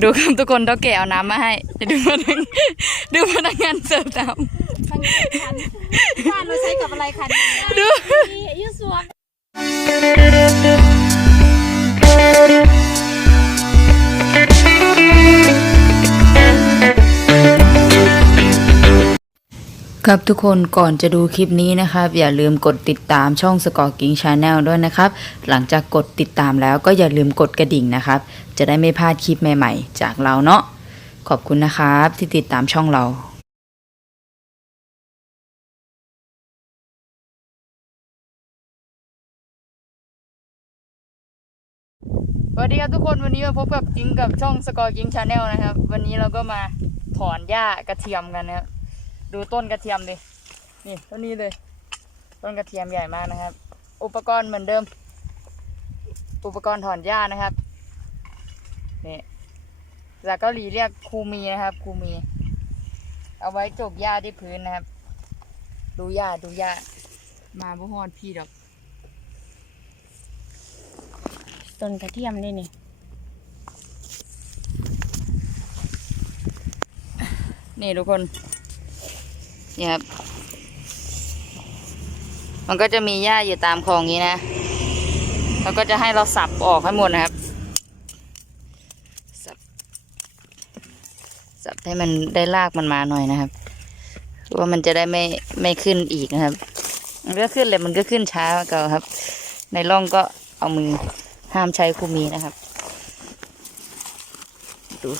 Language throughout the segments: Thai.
ดูครับทุกคนเท่าแก่เอาน้ำมาให้ดูพนักดูพนักงานเสิร์ฟน้คันคันบ้านเราใช้กับอะไรคันนี้ำดูนี่ยูสวม ครับทุกคนก่อนจะดูคลิปนี้นะครับ อย่าลืมกดติดตามช่องสกอร์กิ้งชาแนลด้วยนะครับ หลังจากกดติดตามแล้วก็อย่าลืมกดกระดิ่งนะครับ จะได้ไม่พลาดคลิปใหม่ๆ จากเราเนาะขอบคุณนะครับที่ติดตามช่องเราสวัสดีครับทุกคนวันนี้มาพบกับกิ้งกับช่องสกอร์กิ้งชาแนลนะครับ วันนี้เราก็มาถอนหญ้ากระเทียมกันนะครับ ดูต้นกระเทียมดิ นี่ต้นนี้เลย ต้นกระเทียมใหญ่มากนะครับ อุปกรณ์เหมือนเดิม อุปกรณ์ถอนหญ้านะครับ นี่จากเกาหลีเรียกคูมีนะครับ คูมี เอาไว้จกหญ้าที่พื้นนะครับ ดูหญ้าดูหญ้า มาบ่ฮอดพี่ดอก ต้นกระเทียมนี่นี่นี่ทุกคน นี่ครับ มันก็จะมีหญ้าอยู่ตามคลองนี้นะ แล้วก็จะให้เราสับออกให้หมดนะครับ สับ สับให้มันได้รากมันมาหน่อยนะครับ ว่ามันจะได้ไม่ไม่ขึ้นอีกนะครับ มันก็ขึ้นเลยมันก็ขึ้นช้ากว่าเก่าครับ ในร่องก็เอามือห้ามใช้คูมีนะครับ ดู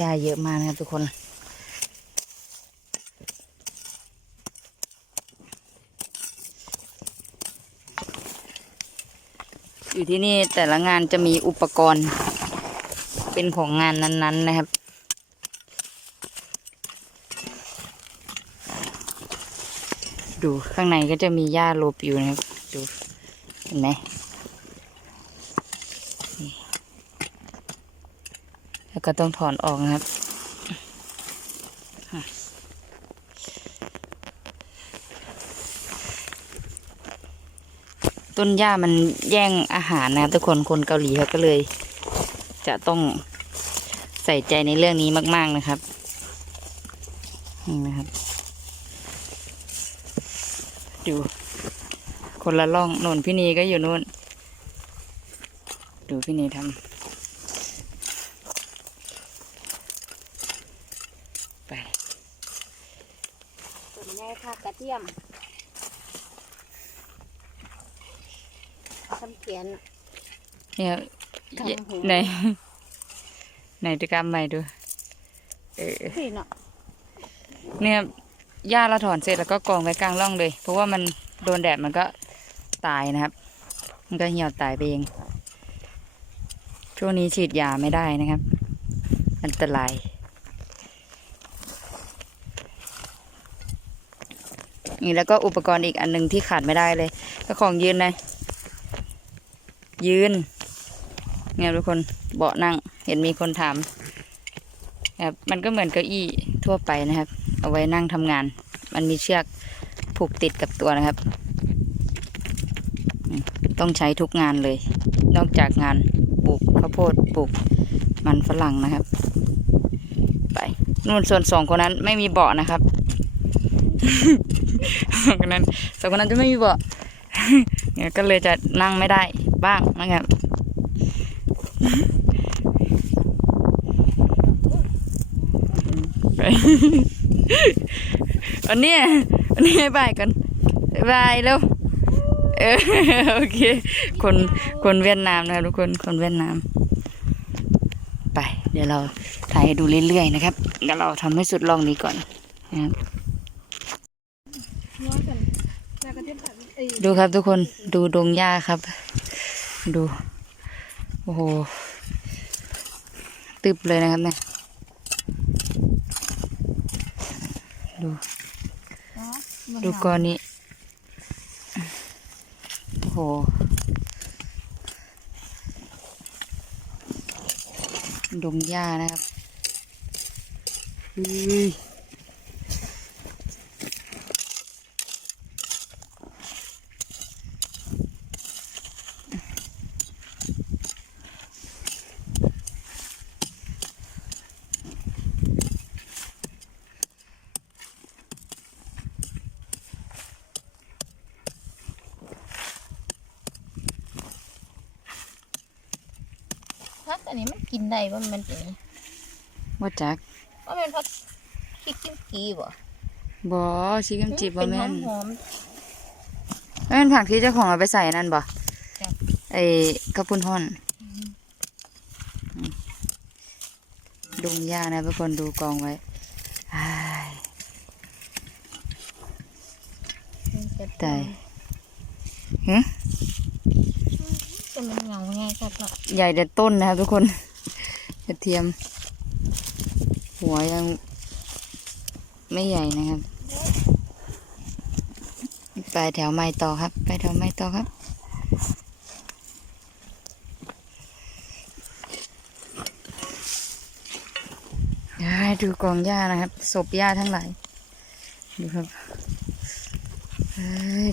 ยาเยอะมากนะครับทุกคน อยู่ที่นี่แต่ละงานจะมีอุปกรณ์ เป็นของงานนั้น ๆ นะครับดูข้างในก็จะมีหญ้าโลบอยู่นะครับ ดู เห็นไหม แล้ว ก็ต้องถอนออกนะครับ ต้นหญ้ามันแย่งอาหารนะทุกคนคนเกาหลีเขาก็เลย จะต้องใส่ใจในเรื่องนี้มาก ๆนะครับนี่นะครับ ดู คนละล่องน่นพี่นีก็อยู่นู่น ดูพี่นีทำ ไป ต้นแม่ค่ะกระ เทียมทำเขียนเนี่ยทำหูไหนไหนจะกำใหม่ดูเออพี่เนาะเนี่ยหญ้าเราถอนเสร็จแล้วก็กองไว้กลางร่องเลย เพราะว่ามันโดนแดดมันก็ตายนะครับ มันก็เหี่ยวตายไปเอง ช่วงนี้ฉีดยาไม่ได้นะครับ อันตราย นี่แล้วก็อุปกรณ์อีกอันหนึ่งที่ขาดไม่ได้เลย ก็ของยืนเลยยืนเนี่ยทุกคนเบาะนั่งเห็นมีคนถามครับมันก็เหมือนเก้าอี้ทั่วไปนะครับ เอาไว้นั่งทำงาน มันมีเชือกผูกติดกับตัวนะครับ ต้องใช้ทุกงานเลย นอกจากงานปลูกข้าวโพดปลูกมันฝรั่งนะครับ ไปนู่นส่วนสองคนนั้นไม่มีเบาะนะครับ สองคนนั้นสองคนนั้นจะไม่มีเบาะเนี่ยก็เลยจะนั่งไม่ได้บ้างนะครับไปอันนี้อันนี้บายกันบายแล้วเออโอเค คนคนเวียดนามนะครับทุกคนคนเวียดนาม ไป เดี๋ยวเราถ่ายดูเรื่อยๆนะครับเดี๋ยวเราทำให้สุดลองนี้ก่อนนะครับ น้อยกันแม่กระเทียมผั ดเอ้ยดูครับทุกคนดูดงหญ้าครับ ดู โอ้โห ตึบเลยนะครับเนี่ยดูเนาะมันดูก้อนนี้ โอ้โหดงหญ้านะครับอุ้ย ได้ว่ามันเป็นว่าจักว่ามันพักพริกกิ้มกีบ่บอชิคกจิบบ่เป็นแม่หอมนหอมแม่นผักที่เจ้าของเอาไปใส่นั่นบ่จ้ะไอ้กระพุนห่อนดุงยานะทุกคนดูกองไว้อ้ายตายหึจะมันเหงาไงครับเนาะใหญ่เด็ดต้นนะครับทุกคน กระเทียม หัวยังไม่ใหญ่นะครับ ไปแถวไม้ต่อครับ ไปแถวไม้ต่อครับให้ดูกองหญ้านะครับ ศพหญ้าทั้งหลาย ดูครับ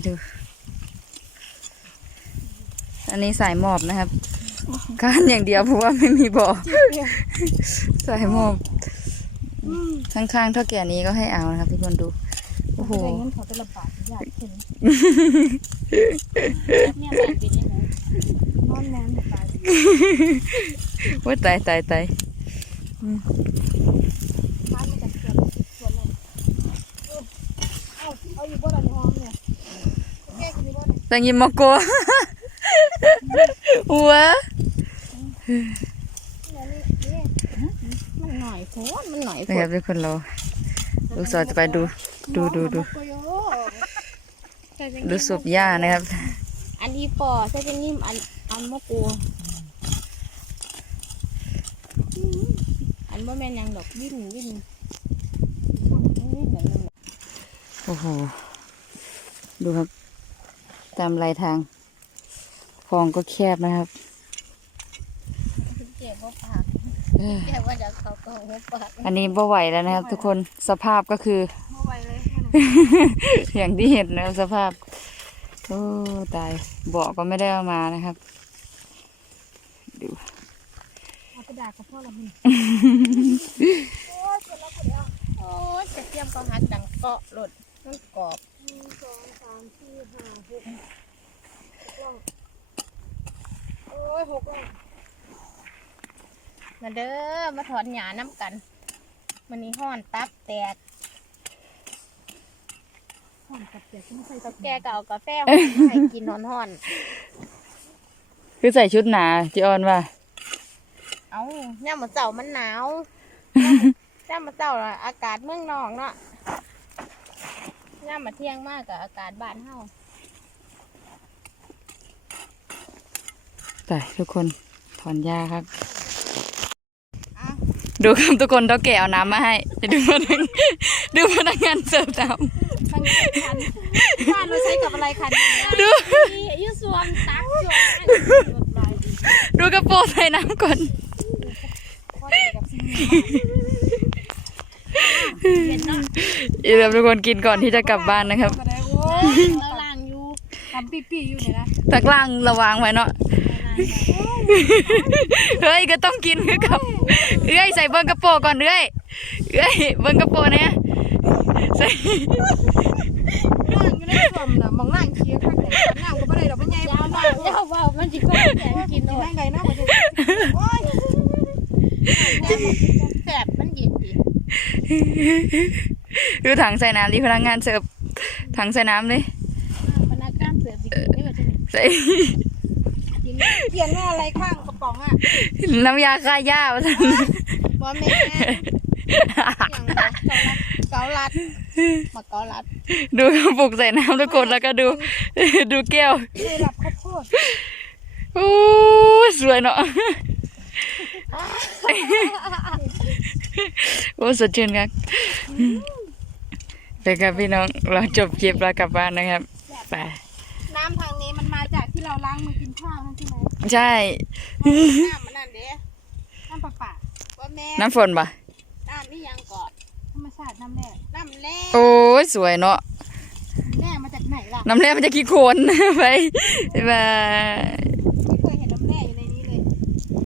ดู อันนี้สายหมอบนะครับ การอย่างเดียวเพราะว่าไม่มีบ่อสายหมอบข้างๆเท่าแก่นี้ก็ให้เอานะครับทุกคนดู โอ้โหใส่เงินเขาเป็นระบาดยากขึ้นเนี่ยใส่ไปเนี่ยนะนอนแนนตายว่าตายตายตายทานมาจากสวนสวนเลยเอาเอาอยู่บ่ล่ะในห้องเนี่ยแก้กินอยู่บ่เนี่ยตังยิมมอกโกหัวเนี่ยนี่นี่ มันหน่อยโพดมันหน่อยโพนะครัดบทุกคนเราลูกศรจะไปดู ดูดูดูดูศพหญ้านะครับ อันที่ปอใช่เป็นนิ่มอันอันมะปูอันบ่แม่นหยังดอกวิ่นวิ่นวิ่นแบบนั้นโอ้โห ดูครับ ตามลายทางคลองก็แคบนะครับ เจ็บว่าปากเอ้ยเจ็บว่าจะเขาก็หัวปากอันนี้บ่ไหวแล้วนะครับ ทุกคนสภาพก็คือไม่ไหวเลยอย่างที่เห็นนะครับสภาพโอ้ตายเบาะก็ไม่ได้เอามานะครับเอากระดาษกับพ่อเรามันโอ้ยจะเทียมก็หักดังเกาะหลดมันกรอบหนึ่งสองสามสี่ห้าหกโอ้ยหกแล้ว มาเด้อมาถอนหญ้าน้ำกันมันนี่ห้อนตับแตกหอมกับเปียกไม่ใส่กาแฟก็เอากาแฟมาให้กินห้อนคือใส่ชุดหนาจีออนว่าๆเอาเนี่ยามมาเจ้ามันหนาวเนี่ยามมาเจ้าล่ะอากาศเมืองนอกเนาะเนี่ยามมาเที่ยงมากกับอากาศบ้านเฮาแต่ทุกคนถอนหญ้าครับ ดูครับทุกคนเราแกะเอาน้ำมาให้ดูพนักดูพนักงานเสิร์ฟน้คันคันบ้านเราใช้กับอะไรคันเนี่ยำดูนี่ยูสวมตักจวดูกระโปรงใส่น้ำก่อนพ่อเด็กกับสิ่งนี้เห็นเนาะอีเดี๋ยวทุกคนกินก่อนที่จะกลับบ้านนะครับ ก็ได้โอ้ยเราล่างอยู่ทำปีปีๆอยู่เนี่ยนะตักล่างระวังไว้เนาะ เฮ้ยก็ต้องกินคือกับเอ้ยใส่เบิ้งกระโปรงก่อนเอ้ยเอ้ยเบิ้งกระโปรงเนี่ยใส่นั่งอยู่ในส่วมน่ะมองนั่งเคียร์ข้างไหนนั่งก็ไม่ได้ดอกไม่ใหญ่ยาวมากยาวเบามันจิก็แข็งกินกินโอ้ยนั่งไงเนาะบ่ได้โอ้ยแสบมันเย็นดีดูถังใส่น้ำดิพนักงานเสิร์ฟถังใส่น้ำเลยพนักงานเสิร์ฟสิกินได้แบบนี้ใส่กิน เขียนว่าอะไรข้างกระป๋องอะน้ำยาฆ่าหญ้าว่าซั่นบ่แม่อย่างนะเกาลัดมาเกาลัดดูกระปุกใส่น้ำทุกคนแล้วก็ดู ดูแก้วคือรับข้าวโพดโอ้ยสวยเนาะโอ้สดชื่นครับไปครับพี่น้องเราจบคลิปแล้วกลับบ้านนะครับไป เราล้างมือกินข้าวนั่นใช่ไหมใช่ น้ำมันนั่นเด้น้ำประปาว่าแม่น้ำฝนปะน้ำนี่ยังก่อนธรรมชาติน้ำแร่น้ำแร่โอ้ยสวยเนาะแร่มาจากไหนล่ะ น้ำแร่มันจะขี้โคลนไปบ๊ายบาย